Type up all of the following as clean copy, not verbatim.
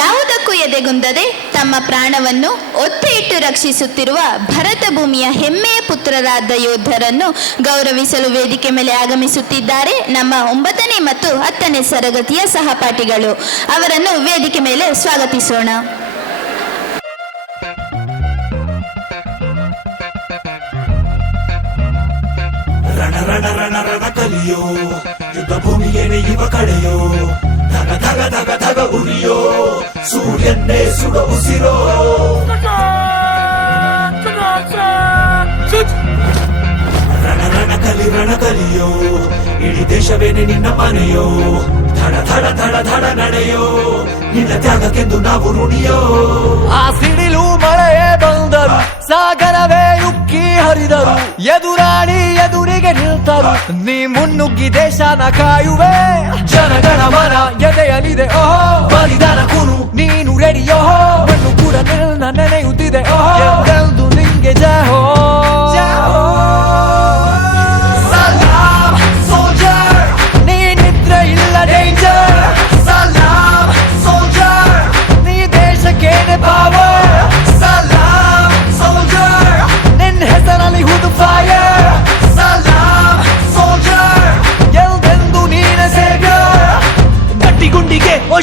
ಯಾವುದಕ್ಕೂ ಎದೆಗುಂದದೆ ತಮ್ಮ ಪ್ರಾಣವನ್ನು ಒತ್ತೆ ಇಟ್ಟು ರಕ್ಷಿಸುತ್ತಿರುವ ಭರತ ಭೂಮಿಯ ಹೆಮ್ಮೆಯ ಪುತ್ರರಾದ ಯೋಧರನ್ನು ಗೌರವಿಸಲು ವೇದಿಕೆ ಮೇಲೆ ಆಗಮಿಸುತ್ತಿದ್ದಾರೆ ನಮ್ಮ 9ನೇ ಮತ್ತು 10ನೇ ತರಗತಿಯ ಸಹಪಾಠಿಗಳು. ಅವರನ್ನು ವೇದಿಕೆ ಮೇಲೆ ಸ್ವಾಗತಿಸೋಣ. ರಣ ರಣ ರಣ ರಣ ಕಲಿಯೋ, ಯುದ್ಧ ಭೂಮಿಯೇನೆ ಇವ ಕಡೆಯೋ, ಧಗ ಧಗ ಧಗ ಧಗ ಉರಿಯೋ, ಸೂರ್ಯನ್ನೇ ಸುಡ ಉಸಿರೋ. ರಣ ರಣ ಕಲಿಯೋ, ಇಡೀ ದೇಶವೇನೆ ನಿನ್ನ ಮನೆಯೋ, ಧಡ ಧಡ ಧಡ ಧಡ ನಡೆಯೋ, ನಿನ್ನ ತ್ಯಾಗಕ್ಕೆಂದು ನಾವು ಋಣಿಯೋ. ಆ ಸಿಡಿಲು ಮಳೆಯೇ ಬಂದರು, ಸಾಗರವೇ ಉಕ್ಕಿ ಹರಿದರು, ಎದುರಾಳಿ ಎದುರಿಗೆ ನಿಲ್ತರು, ನೀ ಮುನ್ನುಗ್ಗಿ ದೇಶನ ಕಾಯುವೆ. ಜನಗಣ ಮನ ಎದೆಯಲಿದೆ ಓಹೋ, ಬಲಿದಾನ ಕೂನು ನೀನು ರೆಡಿಯೋ, ಮಣ್ಣು ಕೂಡ ನಿನ್ನ ನೆನೆಯುತ್ತಿದೆ ಓಹೋ, ಎಂದೆಂದು ನಿಂಗೆ ಜಯ ಹೋ.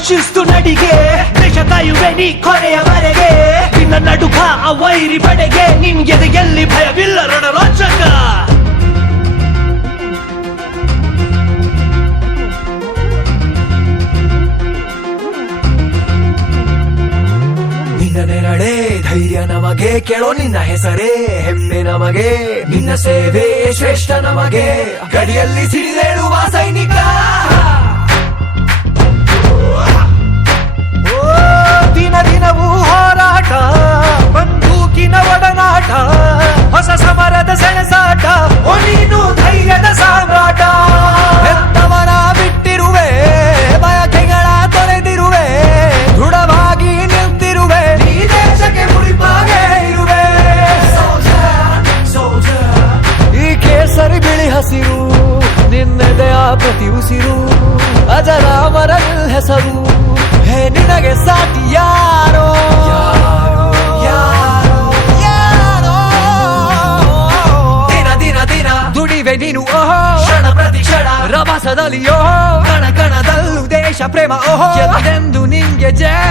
ಶಿಸ್ತು ನಡಿಗೆ, ದೇಶ ಕಾಯುವೆ ನೀ ಕೊನೆಯವರೆಗೆ, ನಿನ್ನ ನಡುಕ ಆ ವೈರಿ ಪಡೆಗೆ, ನಿನ್ಗೆದೆ ಎಲ್ಲಿ ಭಯವಿಲ್ಲ ರಣರೋಚಕ. ನಿನ್ನ ನೆರಳೆ ಧೈರ್ಯ ನಮಗೆ, ಕೇಳೋ ನಿನ್ನ ಹೆಸರೇ ಹೆಮ್ಮೆ ನಮಗೆ, ನಿನ್ನ ಸೇವೆ ಶ್ರೇಷ್ಠ ನಮಗೆ, ಗಡಿಯಲ್ಲಿ ಸಿಡಿದೇಳುವ ಸೈನಿಕ. ದಿನವೂ ಹೋರಾಟ, ಬಂದೂಕಿನ ಒಡನಾಟ, ಹೊಸ ಸಮರದ ಸೆಣಸಾಟ, ಓ ನೀನು ಧೈರ್ಯದ ಸಾಮ್ರಾಟ. ಹೆತ್ತವನ ಬಿಟ್ಟಿರುವೆ, ಬಯಕೆಗಳ ತೊರೆದಿರುವೆ, ದೃಢವಾಗಿ ನಿಂತಿರುವೆ, ಈ ದೇಶಕ್ಕೆ ಮುಡಿಪಾಗೆ ಇರುವೆ. ಈ ಕೇಸರಿ ಬಿಳಿ ಹಸಿರು, ನಿನ್ನೆದೆಯ ಪ್ರತಿ ಉಸಿರು, ಅಜರಾಮರ ಹೆಸರು, ಹೇ ನಿನಗೆ ಸಾಟಿ ಯಾರೋ. ದಿನ ದಿನ ದಿನ ದುಡಿವೆ ನೀನು ಓಹೋ, ಕ್ಷಣ ಪ್ರತಿ ಕ್ಷಣ ರಭಸದಲ್ಲಿ ಓಹೋ, ಕಣ ಕಣದಲ್ಲೂ ದೇಶ ಪ್ರೇಮ ಓಹೋ, ಎಂದೆಂದು ನಿಂಗೆ ಜಯ.